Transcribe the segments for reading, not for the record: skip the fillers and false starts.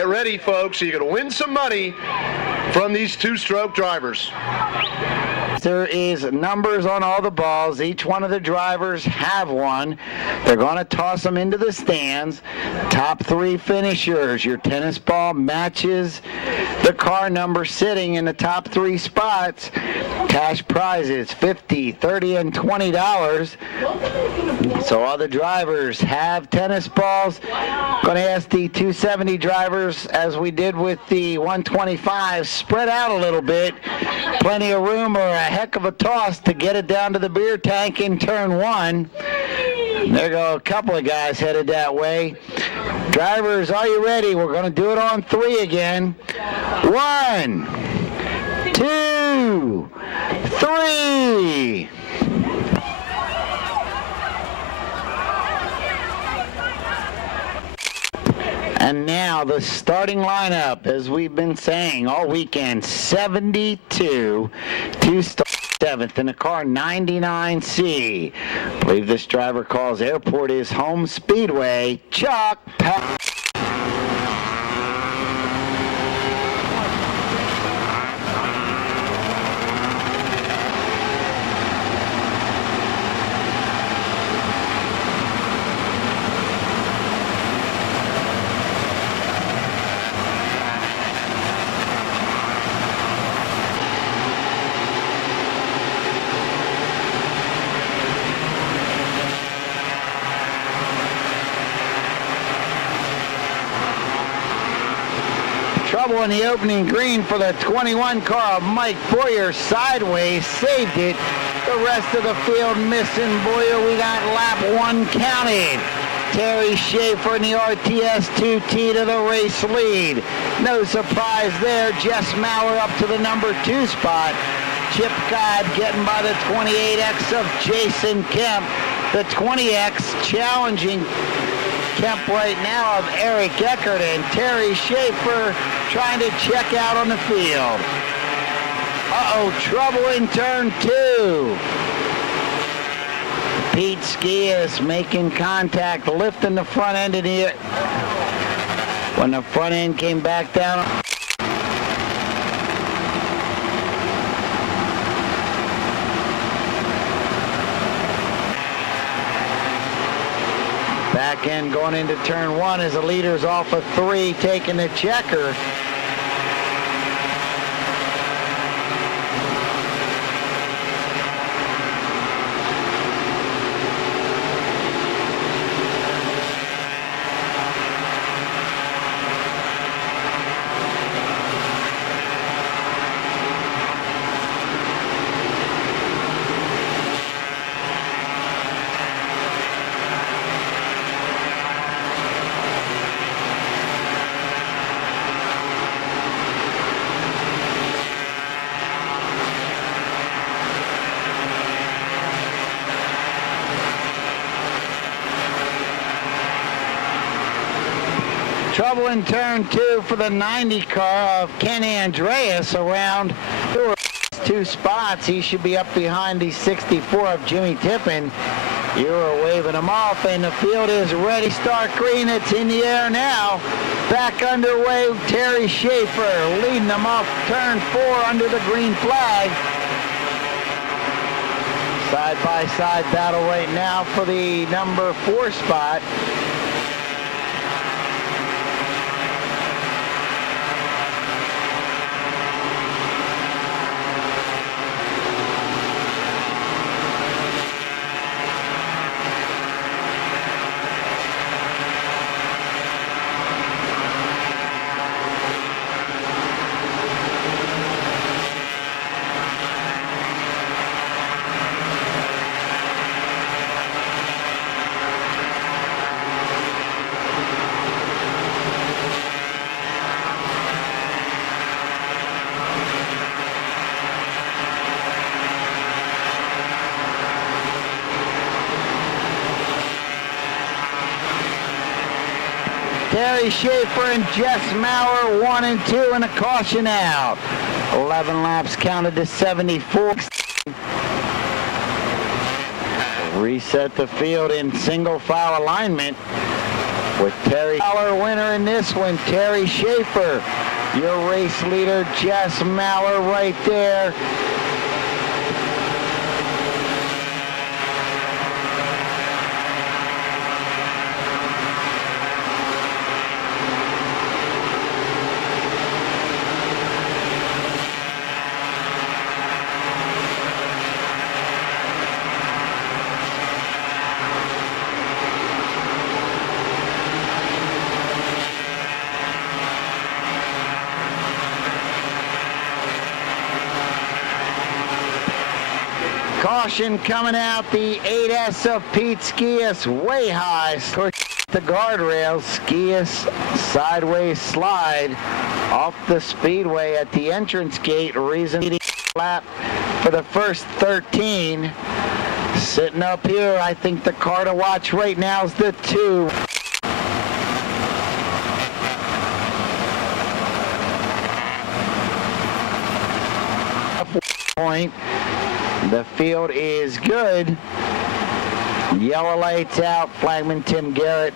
Get ready, folks. You're going to win some money from these two-stroke drivers. There is numbers on all the balls. Each one of the drivers have one. They're going to toss them into the stands. Top three finishers. Your tennis ball matches the car number sitting in the top three spots. Cash prizes, $50, $30, and $20. So all the drivers have tennis balls. Going to ask the 270 drivers, as we did with the 125, spread out a little bit. Plenty of room or a heck of a toss to get it down to the beer tank in turn one. There go a couple of guys headed that way. Drivers, are you ready? We're going to do it on three again. 1, 2, 3. And now the starting lineup, as we've been saying all weekend, 72 to start 7th in the car 99C. I believe this driver calls airport his home speedway. Chuck Pat. Trouble in the opening green for the 21 car of Mike Boyer. Sideways, saved it. The rest of the field missing Boyer. We got lap 1 counted. Terry Schaefer in the RTS 2T to the race lead. No surprise there. Jess Maurer up to the number 2 spot. Chip God getting by the 28X of Jason Kemp. The 20X challenging Kemp right now of Eric Eckert, and Terry Schaefer trying to check out on the field. Uh-oh, trouble in turn 2. Pete Skias making contact, lifting the front end of the... When the front end came back down... Back end going into turn 1 as the leader's off of 3, taking the checker. Trouble in turn 2 for the 90 car of Ken Andreas around 2 spots. He should be up behind the 64 of Jimmy Tippin. You are waving him off, and the field is ready. Start green. It's in the air now. Back underway. Terry Schaefer leading them off turn 4 under the green flag. Side-by-side battle right now for the number 4 spot. Terry Schaefer and Jess Maurer 1 and 2 and a caution out. 11 laps counted to 74. Reset the field in single file alignment. with Terry. Our winner in this one, Terry Schaefer. Your race leader, Jess Maurer, right there. Caution coming out, the 8S of Pete Skias, way high. The guardrails, Skias sideways slide off the speedway at the entrance gate, reason lap for the first 13. Sitting up here, I think the car to watch right now is the 2. Point. The field is good. Yellow lights out. Flagman Tim Garrett.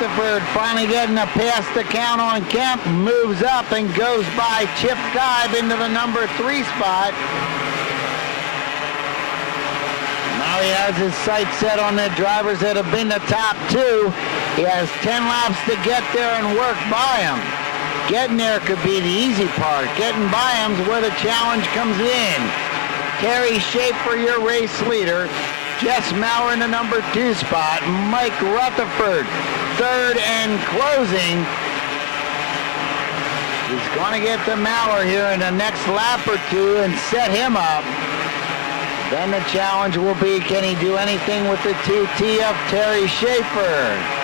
Rutherford finally getting a pass to count on Kemp, moves up and goes by Chip Geib into the number 3 spot. Now he has his sights set on the drivers that have been the top 2. He has 10 laps to get there and work by them. Getting there could be the easy part. Getting by them is where the challenge comes in. Terry Schaefer, your race leader. Jess Maurer in the number 2 spot. Mike Rutherford, 3rd and closing. He's going to get to Maurer here in the next lap or 2 and set him up. Then the challenge will be, can he do anything with the 2T of Terry Schaefer?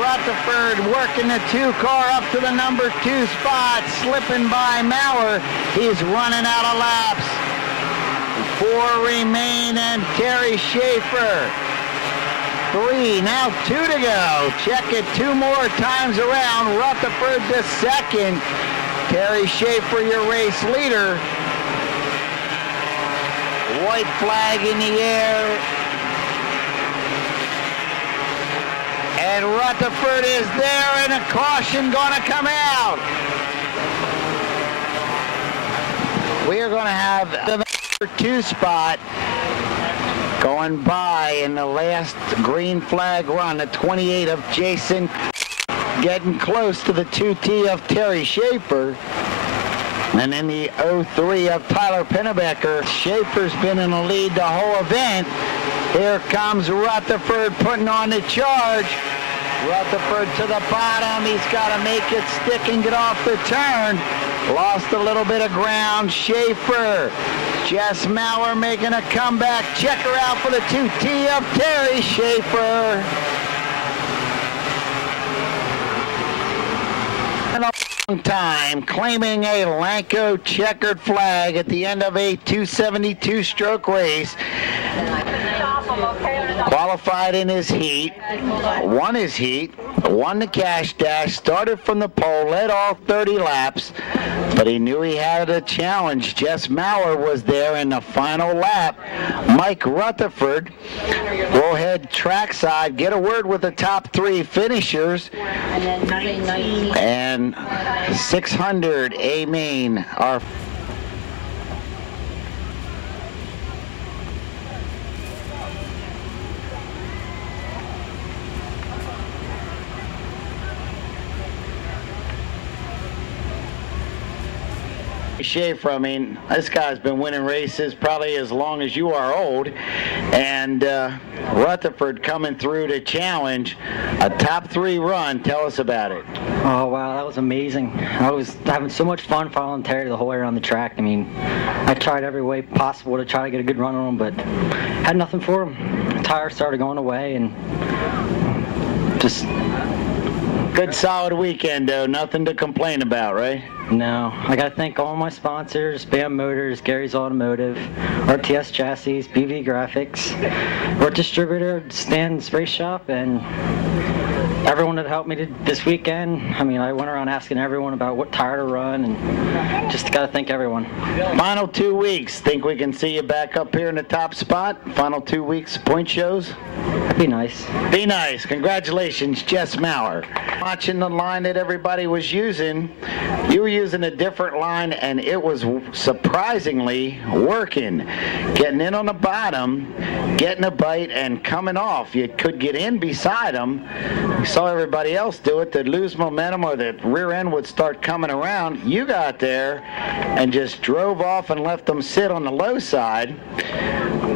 Rutherford working the 2 car up to the number 2 spot, slipping by Maurer. He's running out of laps. 4 remain, and Terry Schaefer. 3, now 2 to go. Check it 2 more times around. Rutherford to second. Terry Schaefer, your race leader. White flag in the air. And Rutherford is there, and a caution going to come out. We are going to have the number 2 spot going by in the last green flag run, the 28 of Jason, getting close to the 2T of Terry Schaefer. And in the 03 of Tyler Pennebecker. Schaefer's been in the lead the whole event. Here comes Rutherford putting on the charge. Rutherford to the bottom. He's got to make it stick and get off the turn. Lost a little bit of ground. Schaefer. Jess Maurer making a comeback. Check her out for the 2T of Terry Schaefer. And a long time claiming a Lanco checkered flag at the end of a 272 stroke race. Qualified in his heat, won the cash dash, started from the pole, led all 30 laps, but he knew he had a challenge. Jess Maurer was there in the final lap. Mike Rutherford will head trackside, get a word with the top 3 finishers, and 600 A main are Schaefer. I mean, this guy's been winning races probably as long as you are old, and Rutherford coming through to challenge a top 3 run. Tell us about it. Oh wow, that was amazing. I was having so much fun following Terry the whole way around the track. I mean, I tried every way possible to try to get a good run on him, but had nothing for him. The tires started going away, and just good solid weekend though, nothing to complain about, right? no. I got to thank all my sponsors: BAM Motors, Gary's Automotive, RTS Chassis, BV Graphics, our distributor, Stan's Race Shop, and everyone that helped me this weekend. I mean, I went around asking everyone about what tire to run, and just got to thank everyone. Final 2 weeks. Think we can see you back up here in the top spot? Final 2 weeks point shows? That'd be nice. Be nice. Congratulations, Jess Maurer. Watching the line that everybody was using, you were using a different line, and it was surprisingly working. Getting in on the bottom, getting a bite, and coming off. You could get in beside them. You saw everybody else do it. They'd lose momentum, or the rear end would start coming around. You got there and just drove off and left them sit on the low side.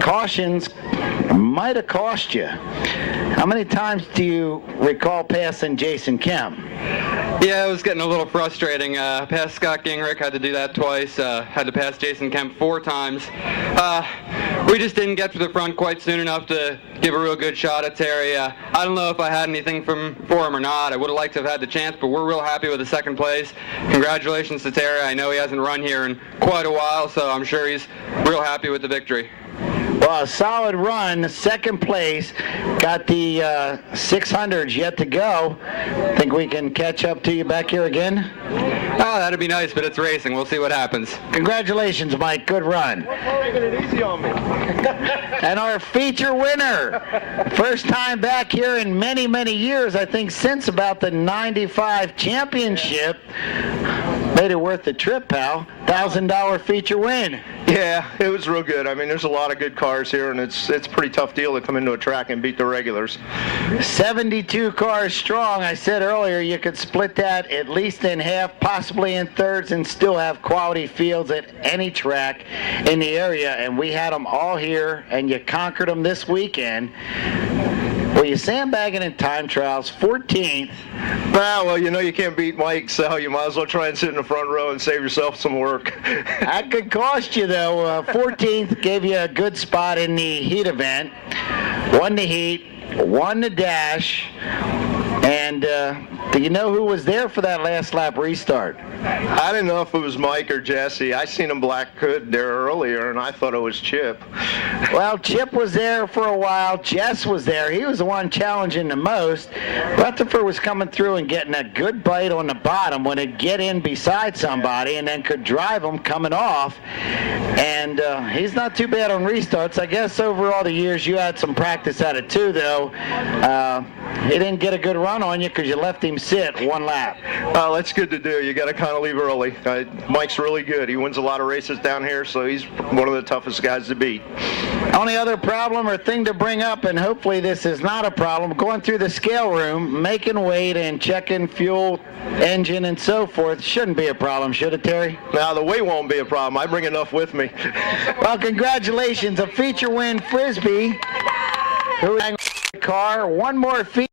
Cautions might have cost you. How many times do you recall passing Jason Kemp? Yeah, it was getting a little frustrating. Passed Scott Gingrich, had to do that twice. Had to pass Jason Kemp 4 times. We just didn't get to the front quite soon enough to give a real good shot at Terry. I don't know if I had anything for him or not. I would have liked to have had the chance, but we're real happy with the second place. Congratulations to Terry. I know he hasn't run here in quite a while, so I'm sure he's real happy with the victory. Well, a solid run, second place. Got the 600s yet to go. Think we can catch up to you back here again? Oh, that'd be nice, but it's racing. We'll see what happens. Congratulations, Mike. Good run. Taking it easy on me. And our feature winner, first time back here in many, many years, I think since about the 95 championship. Made it worth the trip, pal. $1,000 feature win. Yeah, it was real good. I mean, there's a lot of good cars here, and it's a pretty tough deal to come into a track and beat the regulars. 72 cars strong. I said earlier you could split that at least in half, possibly in thirds, and still have quality fields at any track in the area. And we had them all here, and you conquered them this weekend. Well, you sandbagging in time trials, 14th. Well, you know you can't beat Mike, so you might as well try and sit in the front row and save yourself some work. That could cost you, though. 14th gave you a good spot in the heat event. Won the heat, won the dash, and And do you know who was there for that last lap restart? I didn't know if it was Mike or Jesse. I seen him black hood there earlier, and I thought it was Chip. Well, Chip was there for a while. Jess was there. He was the one challenging the most. Rutherford was coming through and getting a good bite on the bottom when he'd get in beside somebody and then could drive him coming off. And he's not too bad on restarts. I guess over all the years you had some practice at it too, though. He didn't get a good run on you because you left him sit one lap. Oh, that's good to do. You got to kind of leave early. Mike's really good. He wins a lot of races down here, so he's one of the toughest guys to beat. Only other problem or thing to bring up, and hopefully this is not a problem, going through the scale room, making weight and checking fuel, engine, and so forth shouldn't be a problem, should it, Terry? Now, the weight won't be a problem. I bring enough with me. Well, congratulations. A feature win Frisbee. Who car. One more feature.